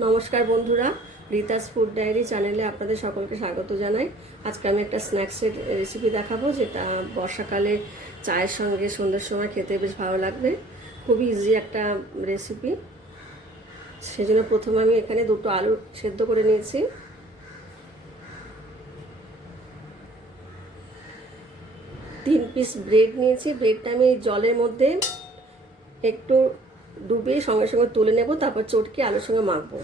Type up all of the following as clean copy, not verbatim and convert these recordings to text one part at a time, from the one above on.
নমস্কার বন্ধুরা, রিতাস food diary চ্যানেলে আপনাদের সকলকে স্বাগত জানাই। আজকে আমি একটা স্ন্যাক্সের রেসিপি দেখাবো, যেটা বর্ষাকালে চায়ের সঙ্গে সন্ধ্যের সময় খেতে বেশ ভালো লাগবে। খুবই ইজি একটা রেসিপি। সেজন্য প্রথমে আমি এখানে দুটো আলু সেদ্ধ করে নিয়েছি। তিন পিস ব্রেড নিয়েছি। ব্রেডটা আমি জলের মধ্যে একটু ডুবিয়ে সঙ্গে সঙ্গে তুলে নেব, তারপর চটকে আলুর সঙ্গে মাখবো।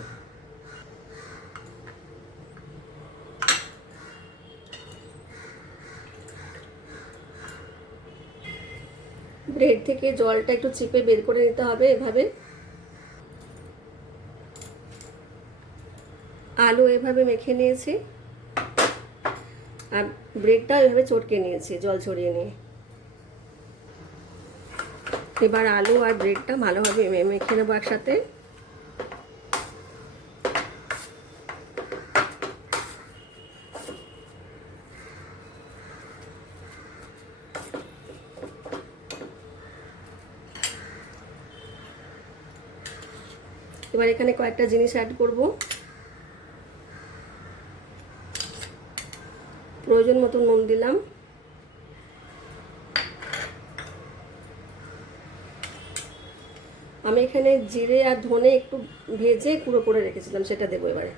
ব্রেড থেকে জলটা একটু চিপে বের করে নিতে হবে। এভাবে আলু এভাবে মেখে নিয়েছি, আর ব্রেডটা এভাবে চটকে নিয়েছি জল ছড়িয়ে নিয়ে। এবার আলু আর ব্রেডটা ভালোভাবে মেখে নেবো একসাথে। এবার এখানে কয়েকটা জিনিস অ্যাড করব। প্রয়োজন মতো নুন দিলাম। আমি এখানে জিরে আর ধনে একটু ভেজে গুঁড়ো করে রেখেছিলাম, সেটা দেবো এবারে।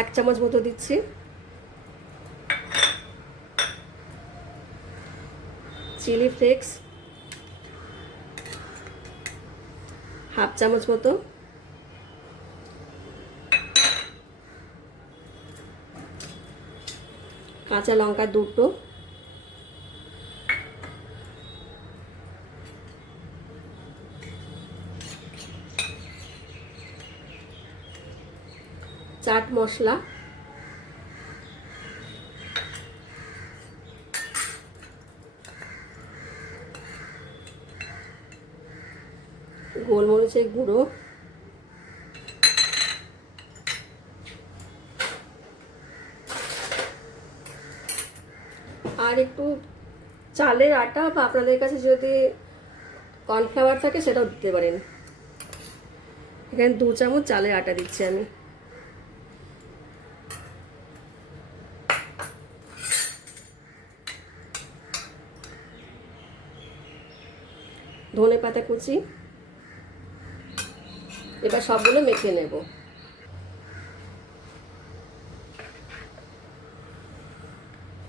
1 চামচ মতো দিচ্ছি। চিলি ফ্লেক্স 1/2 চামচ মতো। কাঁচা লঙ্কা 2টো। চাট মশলা, গোলমরিচের গুঁড়ো, আর একটু চালের আটা, বা আপনাদের কাছে যদি কর্নফ্লাওয়ার থাকে সেটাও দিতে পারেন। এখানে 2 চামচ চালের আটা দিচ্ছি আমি। ধনে পাতা কুচি। এবার সবগুলো মেখে নেব।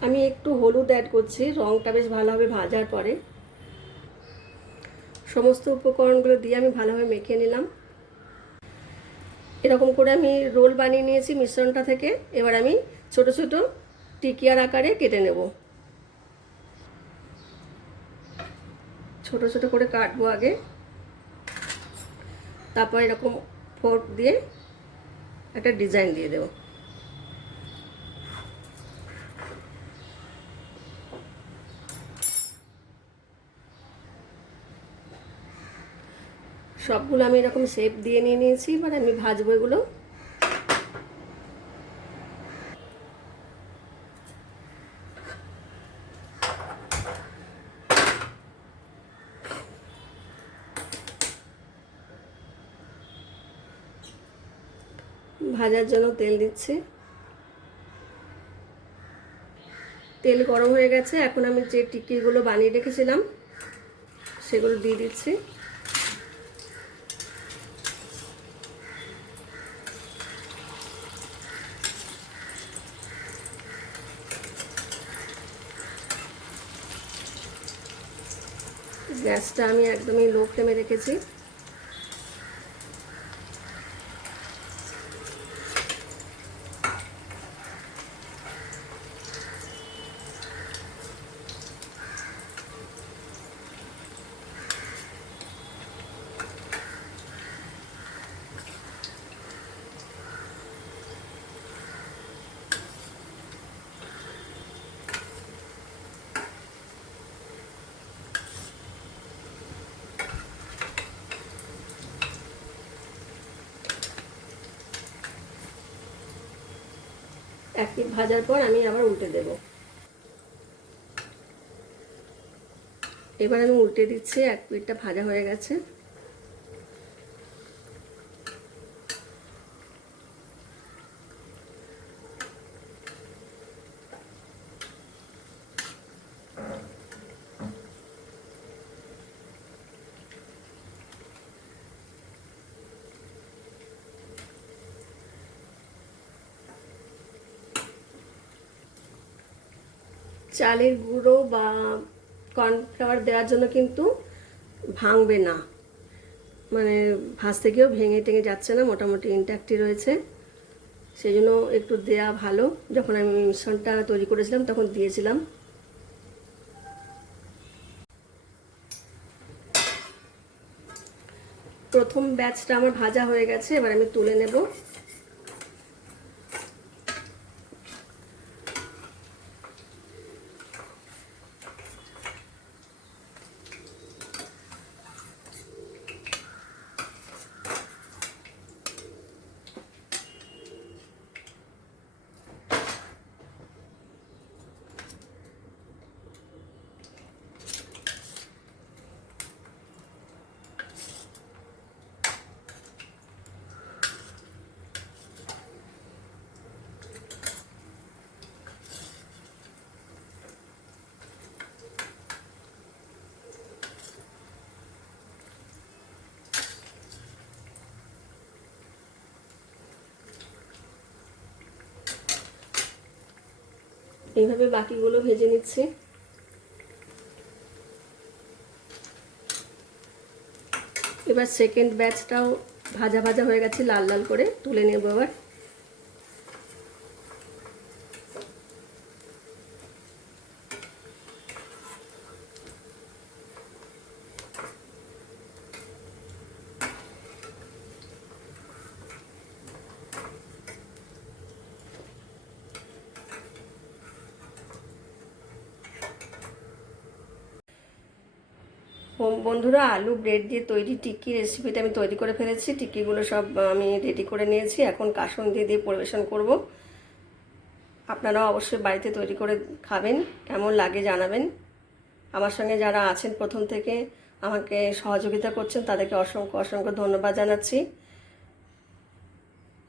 আমি একটু হলুদ অ্যাড করছি, রঙটা বেশ ভালো হবে ভাজার পরে। সমস্ত উপকরণগুলো দিয়ে আমি ভালোভাবে মেখে নিলাম। এরকম করে আমি রোল বানিয়ে নিয়েছি মিশ্রণটা থেকে। এবার আমি ছোট ছোট টিকিয়ার আকারে কেটে নেব। ছোট ছোট করে কাটবো আগে, তারপর এরকম ফোর্ক দিয়ে একটা ডিজাইন দিয়ে দেব। সবগুলো আমি এরকম শেপ দিয়ে নিয়েছি। এবার আমি ভাজবো এগুলো। ভাজার জন্য তেল দিচ্ছি। তেল গরম হয়ে গেছে। এখন আমি যে টিকিগুলো বানিয়ে রেখেছিলাম সেগুলো দিয়ে দিচ্ছি। গ্যাসটা আমি একদমই লো ফ্লেমে রেখেছি। এক পিঠ ভাজার পর আমি আবার উল্টে দেব। এবার আমি উল্টে দিচ্ছি। এক পিঠটা ভাজা হয়ে গেছে। চালের গুঁড়ো বা কর্নফ্লাওয়ার দেওয়ার জন্য কিন্তু ভাঙবে না, মানে ভাজতে গিয়েও ভেঙে টেঙে যাচ্ছে না, মোটামুটি ইনট্যাক্টই রয়েছে। সেই জন্য একটু দেয়া ভালো। যখন আমি মিশ্রণটা তৈরি করেছিলাম তখন দিয়েছিলাম। প্রথম ব্যাচটা আমার ভাজা হয়ে গেছে, এবার আমি তুলে নেব। এইভাবে বাকিগুলো ভেজে নিচ্ছি। এবার সেকেন্ড ব্যাচটাও ভাজা ভাজা হয়ে গেছে, লাল লাল করে তুলে নেব এবার। বন্ধুরা, আলু ব্রেড দিয়ে তৈরি টিক্কি রেসিপিটা আমি তৈরি করে ফেলেছি। টিক্কিগুলো সব আমি রেডি করে নিয়েছি, এখন কাসুন্দি দিয়ে পরিবেশন করব। আপনারাও অবশ্যই বাড়িতে তৈরি করে খাবেন, কেমন লাগে জানাবেন। আমার সঙ্গে যারা আছেন প্রথম থেকে আমাকে সহযোগিতা করছেন তাদেরকে অসংখ্য অসংখ্য ধন্যবাদ জানাচ্ছি।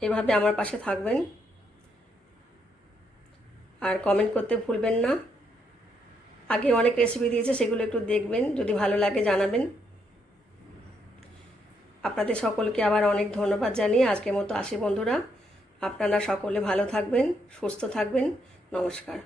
এভাবে আমার পাশে থাকবেন আর কমেন্ট করতে ভুলবেন না। আগে অনেক রেসিপি দিয়েছে, সেগুলো একটু দেখবেন, যদি ভালো লাগে জানাবেন। আপনাদের সকলকে আবার অনেক ধন্যবাদ জানিয়ে আজকের মতো আসি বন্ধুরা। আপনারা সকলে ভালো থাকবেন, সুস্থ থাকবেন। নমস্কার।